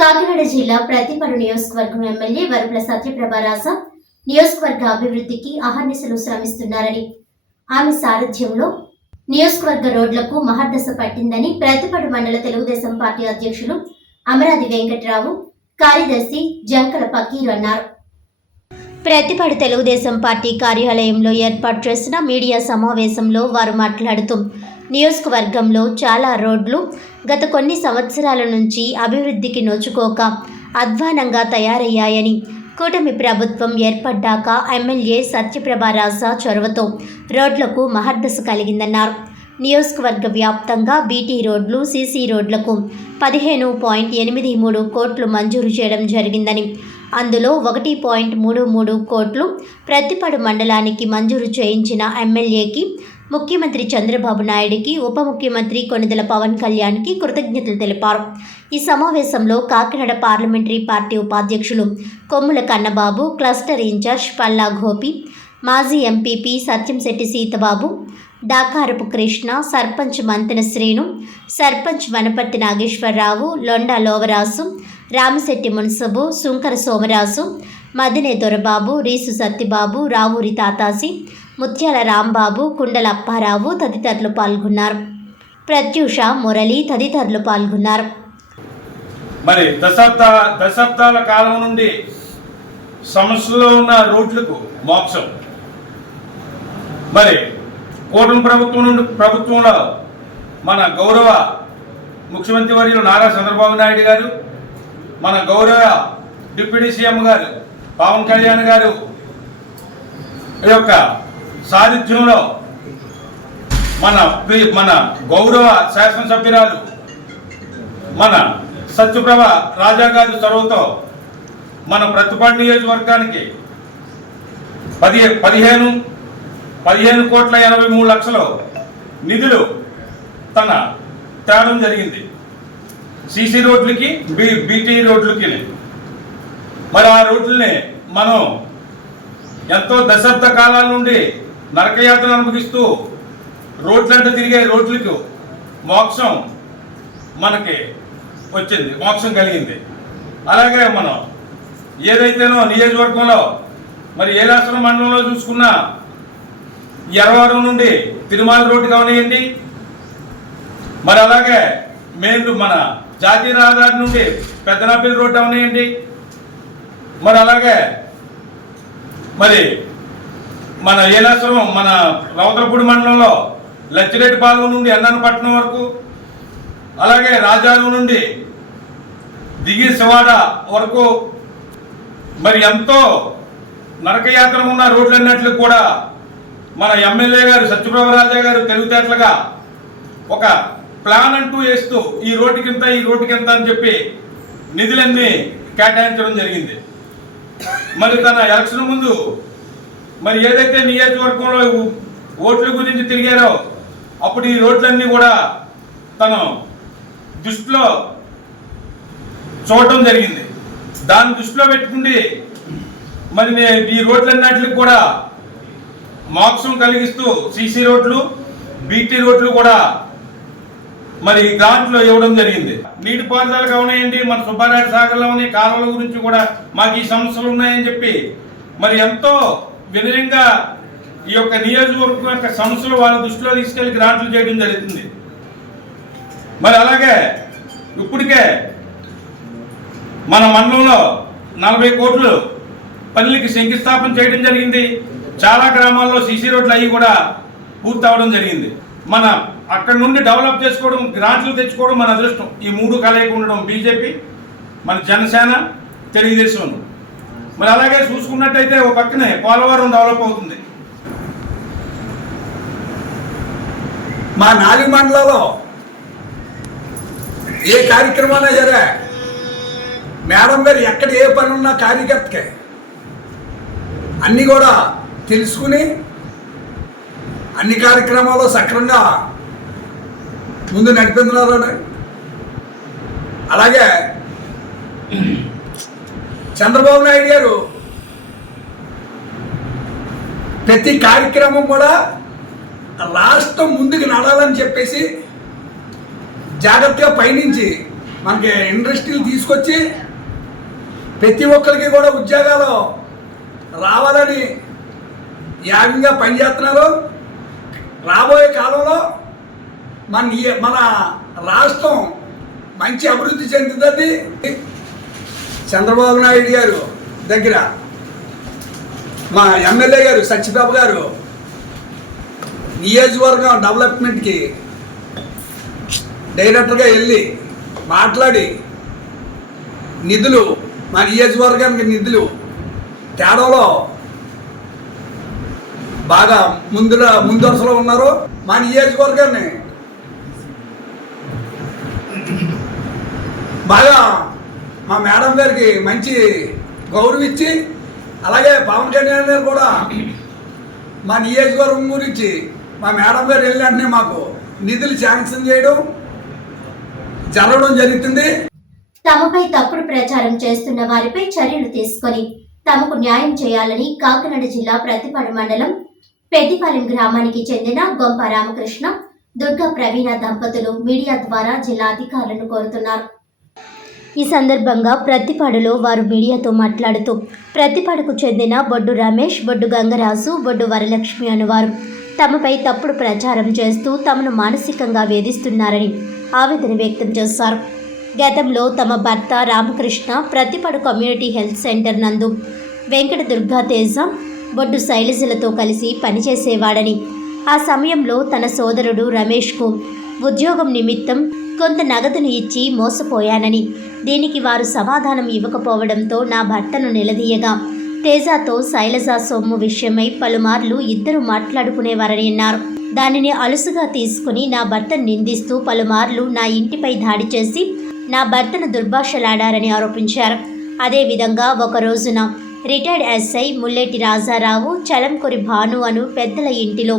కాకినాడ జిల్లా ప్రతిపాడు నియోజకవర్గం ఎమ్మెల్యే వరుపుల సత్యప్రభరాజా నియోజకవర్గ అభివృద్ధికి అహర్నిశలు శ్రమిస్తున్నారని, ఆమె సారథ్యంలో నియోజకవర్గ రోడ్లకు మహర్దశ పట్టిందని ప్రతిపాడు మండల తెలుగుదేశం పార్టీ అధ్యక్షులు అమరాది వెంకట్రావు, కార్యదర్శి జంకల పకీరు అన్నారు. ప్రతిపాడు తెలుగుదేశం పార్టీ కార్యాలయంలో ఏర్పాటు చేసిన మీడియా సమావేశంలో వారు మాట్లాడుతూ, నియోజకవర్గంలో చాలా రోడ్లు గత కొన్ని సంవత్సరాల నుంచి అభివృద్ధికి నోచుకోక అధ్వానంగా తయారయ్యాయని, కూటమి ప్రభుత్వం ఏర్పడ్డాక ఎమ్మెల్యే సత్యప్రభరాజా చొరవతో రోడ్లకు మహర్దశ కలిగిందన్నారు. నియోజకవర్గ వ్యాప్తంగా బీటీ రోడ్లు, సీసీ రోడ్లకు 15.83 కోట్లు మంజూరు చేయడం జరిగిందని, అందులో 1.33 కోట్లు ప్రతిపాడు మండలానికి మంజూరు చేయించిన ఎమ్మెల్యేకి, ముఖ్యమంత్రి చంద్రబాబు నాయుడికి, ఉప ముఖ్యమంత్రి కొణిదెల పవన్ కళ్యాణ్కి కృతజ్ఞతలు తెలిపారు. ఈ సమావేశంలో కాకినాడ పార్లమెంటరీ పార్టీ ఉపాధ్యక్షులు కొమ్ముల కన్నబాబు, క్లస్టర్ ఇన్ఛార్జ్ పల్లా గోపి, మాజీ ఎంపీపీ సత్యంశెట్టి సీతబాబు, డాకారపు కృష్ణ, సర్పంచ్ మంతెన శ్రీను, సర్పంచ్ వనపర్తి నాగేశ్వరరావు, లొండా లోవరాసు, రామశెట్టి మున్సబు, సుంకర సోమరాజు, మదినే దొరబాబు, రీసు సత్తిబాబు, రావూరి తాతాసి, ముత్యాల రాంబాబు, కుండల అప్పారావు తదితరులు పాల్గొన్నారు. ప్రత్యూష, మురళి తదితరులు పాల్గొన్నారు. మరి దశాబ్దాల కాలం నుండి సమస్యలో ఉన్న రోడ్లకు మోక్షం మరి కూటమి ప్రభుత్వంలో మన గౌరవ ముఖ్యమంత్రి వర్యులు నారా చంద్రబాబు నాయుడు గారు, మన గౌరవ డిప్యూటీ సీఎం గారు పవన్ కళ్యాణ్ గారు యొక్క సారథ్యంలో మన గౌరవ శాసనసభ్యురాలు మన సత్యప్రభ రాజా గారి చొరవతో మన ప్రతిపాడు నియోజకవర్గానికి 15,83,00,000 నిధులు తేవడం జరిగింది. సీసీ రోడ్లకి, బీటీ రోడ్లకి. మరి ఆ రోడ్లని మనం ఎంతో దశాబ్ద కాలాల నుండి నరకయాత్ర అనుభవిస్తూ రోడ్లంటే తిరిగే రోడ్లకు మోక్షం మనకి వచ్చింది, మోక్షం కలిగింది. అలాగే మనం ఏదైతేనో నియోజకవర్గంలో మరి ఏలాసనం మండలంలో చూసుకున్న ఎర్రవరం నుండి తిరుమల రోడ్డు కావనియండి, మరి అలాగే మన జాతీయ రహదారి నుండి పెద్దనాపల్లి రోడ్డు అవనియండి, మరి అలాగే మరి మన ఏలాశ్వరం మన రౌతలపూడి మండలంలో లచ్చిరెడ్డిపాలెం నుండి అన్నపట్నం వరకు, అలాగే రాజాలు నుండి దిగి శివాడ వరకు మరి ఎంతో నరకయాత్ర ఉన్న రోడ్లన్నింటికి కూడా మన ఎమ్మెల్యే గారు సత్యప్రభరాజా గారు తెలివితేటలుగా ఒక ప్లాన్ అంటూ వేస్తూ ఈ రోడ్డుకింత అని చెప్పి నిధులన్నీ కేటాయించడం జరిగింది. మరి తన ఎలక్షన్ ముందు మరి ఏదైతే నియోజకవర్గంలో ఓట్ల గురించి తిరిగారో అప్పుడు ఈ రోడ్లన్నీ కూడా తను దృష్టిలో చూడటం జరిగింది. దాన్ని దృష్టిలో పెట్టుకుండి మరి ఈ రోడ్లన్నిటికి కూడా మోక్షం కలిగిస్తూ సీసీ రోడ్లు, బీటీ రోడ్లు కూడా మరి గ్రాంట్లో ఇవ్వడం జరిగింది. నీటిపారుదల కావనాయండి, మన సుబ్బారెడ్డి సాగర్లోని కాలువల గురించి కూడా మాకు ఈ సమస్యలు ఉన్నాయని చెప్పి మరి ఎంతో వినయంగా ఈ యొక్క నియోజకవర్గం యొక్క సమస్యలు వాళ్ళ దృష్టిలో తీసుకెళ్లి గ్రాంట్లు చేయడం జరుగుతుంది. మరి అలాగే ఇప్పటికే మన మండలంలో 40 కోట్లు పనులకి శంకుస్థాపన చేయడం జరిగింది. చాలా గ్రామాల్లో సీసీ రోడ్లు అవి కూడా పూర్తి అవడం జరిగింది. మన అక్కడ నుండి డెవలప్ చేసుకోవడం, గ్రాంట్లు తెచ్చుకోవడం మన అదృష్టం. ఈ 3 కలయిక ఉండడం బీజేపీ, మన జనసేన, తెలుగుదేశం. మరి అలాగే చూసుకున్నట్టయితే ఒక పక్కనే పోలవరం డెవలప్ అవుతుంది. మా 4 మండలాల్లో ఏ కార్యక్రమాలైనా సరే మేడం గారు ఎక్కడ ఏ పని ఉన్నా కార్యకర్తకే అన్నీ కూడా తెలుసుకుని అన్ని కార్యక్రమాల్లో సక్రమంగా ముందు నడిపిస్తున్నారు. అలాగే చంద్రబాబు నాయుడు గారు ప్రతి కార్యక్రమం కూడా రాష్ట్రం ముందుకు నడాలని చెప్పేసి జాగ్రత్తగా పయనించి మనకి ఇండస్ట్రీలు తీసుకొచ్చి ప్రతి ఒక్కరికి కూడా ఉద్యోగాలు రావాలని యాగంగా పనిచేస్తున్నారు. రాబోయే కాలంలో మన రాష్ట్రం మంచి అభివృద్ధి చెందుతుంది. చంద్రబాబు నాయుడు గారు దగ్గర మా ఎమ్మెల్యే గారు సత్యబాబు గారు నియోజకవర్గం డెవలప్మెంట్కి డైరెక్టర్గా వెళ్ళి మాట్లాడి నిధులు మా నియోజకవర్గానికి నిధులు తేడాలో బాగా ముందరసలో ఉన్నారు. మా నియోజకవర్గాన్ని బాగా మా మేడం గారికి మంచి గౌరవించి, అలాగే పవన్ కళ్యాణ్ గారు కూడా మా నియోజకవర్గం గురించి మా మేడం గారు వెళ్ళినట్టునే మాకు నిధులు శాంక్షన్ చేయడం జరగడం జరుగుతుంది. తమపై తప్పుడు ప్రచారం చేస్తున్న వారిపై చర్యలు తీసుకొని తమకు న్యాయం చేయాలని కాకినాడ జిల్లా ప్రతిపాడు మండలం పెద్దిపాలెం గ్రామానికి చెందిన గొంప రామకృష్ణ, దుర్గా ప్రవీణ దంపతులు మీడియా ద్వారా జిల్లా అధికారులను కోరుతున్నారు. ఈ సందర్భంగా ప్రతిపాడులో వారు మీడియాతో మాట్లాడుతూ ప్రతిపాడుకు చెందిన బొడ్డు రమేష్, బొడ్డు గంగరాజు, బొడ్డు వరలక్ష్మి అనువారు తమపై తప్పుడు ప్రచారం చేస్తూ తమను మానసికంగా వేధిస్తున్నారని ఆవేదన వ్యక్తం చేశారు. గతంలో తమ భర్త Ramakrishna Prathipadu community health centre నందు వెంకట దుర్గా తేజ, బొడ్డు శైలజలతో కలిసి పనిచేసేవాడని, ఆ సమయంలో తన సోదరుడు రమేష్కు ఉద్యోగం నిమిత్తం కొంత నగదును ఇచ్చి మోసపోయానని, దీనికి వారు సమాధానం ఇవ్వకపోవడంతో నా భర్తను నిలదీయగా తేజాతో శైలజ సొమ్ము విషయమై పలుమార్లు ఇద్దరు మాట్లాడుకునేవారని అన్నారు. దానిని అలుసుగా తీసుకుని నా భర్తను నిందిస్తూ పలుమార్లు నా ఇంటిపై దాడి చేసి నా భర్తను దుర్భాషలాడారని ఆరోపించారు. అదేవిధంగా ఒక రోజున రిటైర్డ్ ఎస్ఐ ముల్లెటి రాజారావు, చలంకొరి భాను అను పెద్దల ఇంటిలో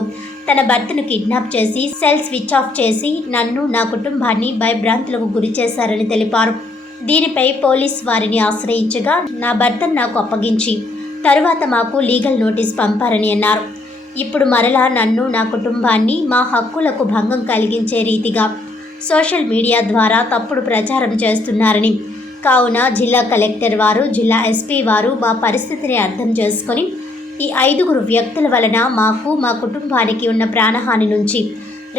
తన భర్తను కిడ్నాప్ చేసి సెల్ స్విచ్ ఆఫ్ చేసి నన్ను, నా కుటుంబాన్ని భయభ్రాంతులకు గురి చేశారని తెలిపారు. దీనిపై పోలీస్ వారిని ఆశ్రయించగా నా భర్తను నాకు అప్పగించి తరువాత మాకు లీగల్ నోటీస్ పంపారని అన్నారు. ఇప్పుడు మరలా నన్ను, నా కుటుంబాన్ని మా హక్కులకు భంగం కలిగించే రీతిగా సోషల్ మీడియా ద్వారా తప్పుడు ప్రచారం చేస్తున్నారని, కావున జిల్లా కలెక్టర్ వారు, జిల్లా ఎస్పీ వారు మా పరిస్థితిని అర్థం చేసుకొని ఈ 5 వ్యక్తుల వలన మాకు, మా కుటుంబానికి ఉన్న ప్రాణహాని నుంచి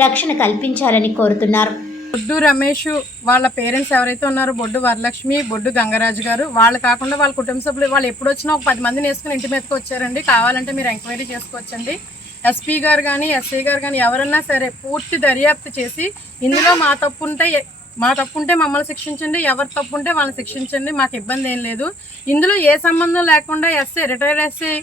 రక్షణ కల్పించాలని కోరుతున్నారు. బొడ్డు రమేష్ వాళ్ళ పేరెంట్స్ ఎవరైతే ఉన్నారో బొడ్డు వరలక్ష్మి, బొడ్డు గంగరాజు గారు, వాళ్ళు కాకుండా వాళ్ళ కుటుంబ సభ్యులు వాళ్ళు ఎప్పుడు వచ్చినా ఒక 10 మందిని వేసుకుని ఇంటి మీదకి వచ్చారండి. కావాలంటే మీరు ఎంక్వైరీ చేసుకోవచ్చండి. ఎస్పీ గారు కానీ ఎస్ఐ గారు కానీ ఎవరన్నా సరే పూర్తి దర్యాప్తు చేసి ఇందులో మా తప్పు ఉంటే మమ్మల్ని శిక్షించండి, ఎవరి తప్పు ఉంటే వాళ్ళని శిక్షించండి, మాకు ఇబ్బంది ఏం లేదు. ఇందులో ఏ సంబంధం లేకుండా రిటైర్డ్ ఎస్ఐ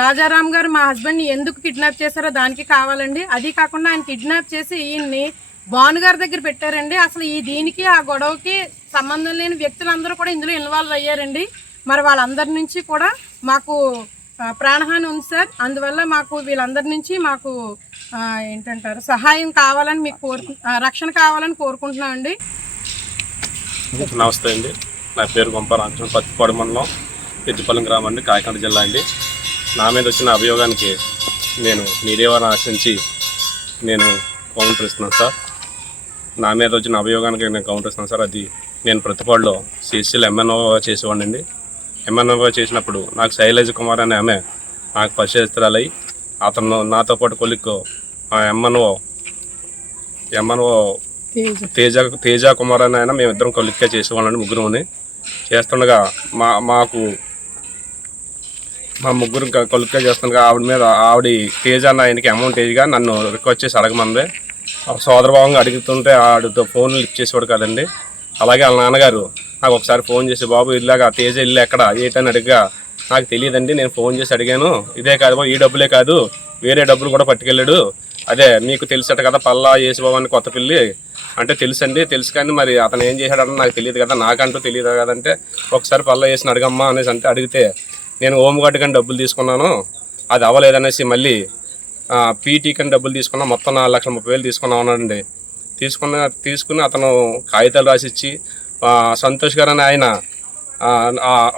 రాజారాం గారు మా హస్బెండ్ని ఎందుకు కిడ్నాప్ చేశారో దానికి కావాలండి. అది కాకుండా ఆయన కిడ్నాప్ చేసి ఈయన్ని భానుగారి దగ్గర పెట్టారండి. అసలు దీనికి ఆ గొడవకి సంబంధం లేని వ్యక్తులందరూ కూడా ఇందులో ఇన్వాల్వ్ అయ్యారండి. మరి వాళ్ళందరి నుంచి కూడా మాకు ప్రాణహాని ఉంది సార్. అందువల్ల మాకు వీళ్ళందరి నుంచి మాకు ఏంటంటారు సహాయం కావాలని మీకు రక్షణ కావాలని కోరుకుంటున్నామండి. నమస్తే అండి, నా పేరు గొంప రామకృష్ణ, పత్తిపాడు మండలం, పెద్దిపాలెం గ్రామం అండి, కాకినాడ జిల్లా అండి. నా మీద వచ్చిన అభియోగానికి నేను మీడియా ఆశించి నేను కౌంటర్ ఇస్తున్నాను సార్. నా మీద వచ్చిన అభియోగానికి నేను కౌంటర్ ఇస్తున్నాను సార్. అది నేను ప్రతిపాడులో సిసిఎల్ ఎంఎన్ఓ చేసేవాడిని అండి. ఎంఎన్ఓ చేసినప్పుడు నాకు శైలజ్ కుమార్ అనే ఆమె నాకు పరిచయస్తురాలై అతను నాతో పాటు కొలిక్కు ఎంఎన్ఓ తేజ కుమార్ అని ఆయన మేమిద్దరం కొలిక్గా చేసేవాళ్ళండి, ముగ్గురుని. చేస్తుండగా మా ముగ్గురు కొలిక్గా చేస్తుండగా ఆవిడ తేజ అన్న ఆయనకి అమౌంట్ ఏజ్గా నన్ను రిక్వెస్ట్ చేసి అడగమంది. సోదరభావంగా అడుగుతుంటే ఆడితో ఫోన్ లిఫ్ట్ చేసేవాడు కదండి. అలాగే వాళ్ళ నాన్నగారు నాకు ఒకసారి ఫోన్ చేసి, బాబు ఇలాగా తేజ ఇల్లు ఎక్కడ ఏంటని అడిగా, నాకు తెలియదండి, నేను ఫోన్ చేసి అడిగాను, ఇదే కాదు ఈ డబ్బులే కాదు వేరే డబ్బులు కూడా పట్టుకెళ్ళాడు, అదే మీకు తెలిసట కదా పల్లా యేసుబాబు అని కొత్త పిల్లి అంటే తెలుసండి, తెలుసు కానీ మరి అతను ఏం చేశాడని నాకు తెలియదు కదా, నాకంటూ తెలియదు కదంటే ఒకసారి పల్లా వేసిన అడగమ్మా అనేసి అంటే అడిగితే నేను హోంగార్డ్ కానీ డబ్బులు తీసుకున్నాను, అది అవ్వలేదనేసి మళ్ళీ పీటీ కానీ డబ్బులు తీసుకున్నా, మొత్తం 4,30,000 తీసుకున్నాం అన్నాడండి. తీసుకుని అతను కాగితాలు రాసిచ్చి సంతోష్ గారు అని ఆయన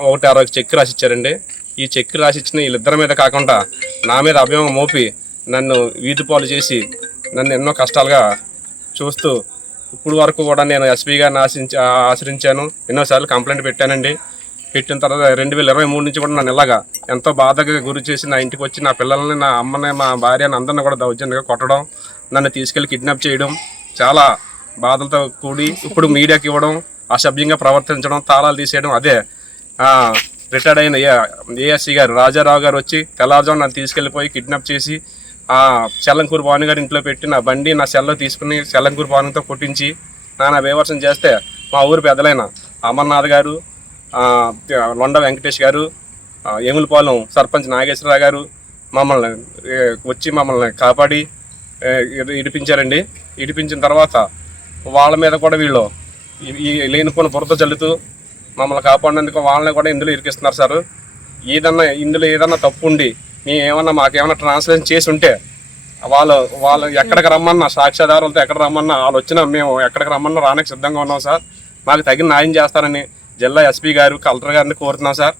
160 చెక్ రాసిచ్చారండి. ఈ చెక్ రాసిచ్చిన వీళ్ళిద్దరి మీద కాకుండా నా మీద అభియోగం మోపి నన్ను వీధి పాలు చేసి నన్ను ఎన్నో కష్టాలుగా చూస్తూ ఇప్పుడు వరకు కూడా నేను ఎస్పీ గారిని ఆశ్రయించాను, ఎన్నోసార్లు కంప్లైంట్ పెట్టానండి. పెట్టిన తర్వాత 2023 నుంచి కూడా నన్ను ఇలాగా ఎంతో బాధగా గురి చేసి నా ఇంటికి వచ్చి నా పిల్లల్ని, నా అమ్మని, మా భార్యని అందరిని కూడా దౌర్జన్యంగా కొట్టడం, నన్ను తీసుకెళ్లి కిడ్నాప్ చేయడం, చాలా బాధలతో కూడి ఇప్పుడు మీడియాకి ఇవ్వడం, అసభ్యంగా ప్రవర్తించడం, తాళాలు తీసేయడం. అదే రిటైర్డ్ అయిన ఏఎస్సీ గారు రాజారావు గారు వచ్చి తెల్లారుజాము నన్ను తీసుకెళ్ళిపోయి కిడ్నాప్ చేసి చెల్లంకూరు భాను గారి ఇంట్లో పెట్టి నా బండి నా సెల్లో తీసుకుని చెల్లంకూరు భానుతో కొట్టించి నానా బేవర్సం చేస్తే మా ఊరు పెద్దలైన అమర్నాథ్ గారు, లొండ వెంకటేష్ గారు, ఏములపాలెం సర్పంచ్ నాగేశ్వరరావు గారు మమ్మల్ని కాపాడి ఇడిపించారండి. ఇడిపించిన తర్వాత వాళ్ళ మీద కూడా వీళ్ళు ఈ లేనిపోయిన బురద చల్లుతూ మమ్మల్ని కాపాడినందుకు వాళ్ళని కూడా ఇందులో ఇరికిస్తున్నారు సార్. ఇందులో ఏదన్నా తప్పు ఉండి మాకేమన్నా ట్రాన్స్లేషన్ చేసి ఉంటే వాళ్ళు ఎక్కడికి రమ్మన్నా, సాక్ష్యాధారాలతో ఎక్కడ రమ్మన్నా వాళ్ళు వచ్చినా మేము ఎక్కడికి రమ్మన్నా రానికి సిద్ధంగా ఉన్నాం సార్. మాకు తగిన న్యాయం చేస్తారని జిల్లా ఎస్పీ గారు, కలెక్టర్ గారిని కోరుతున్నాం సార్.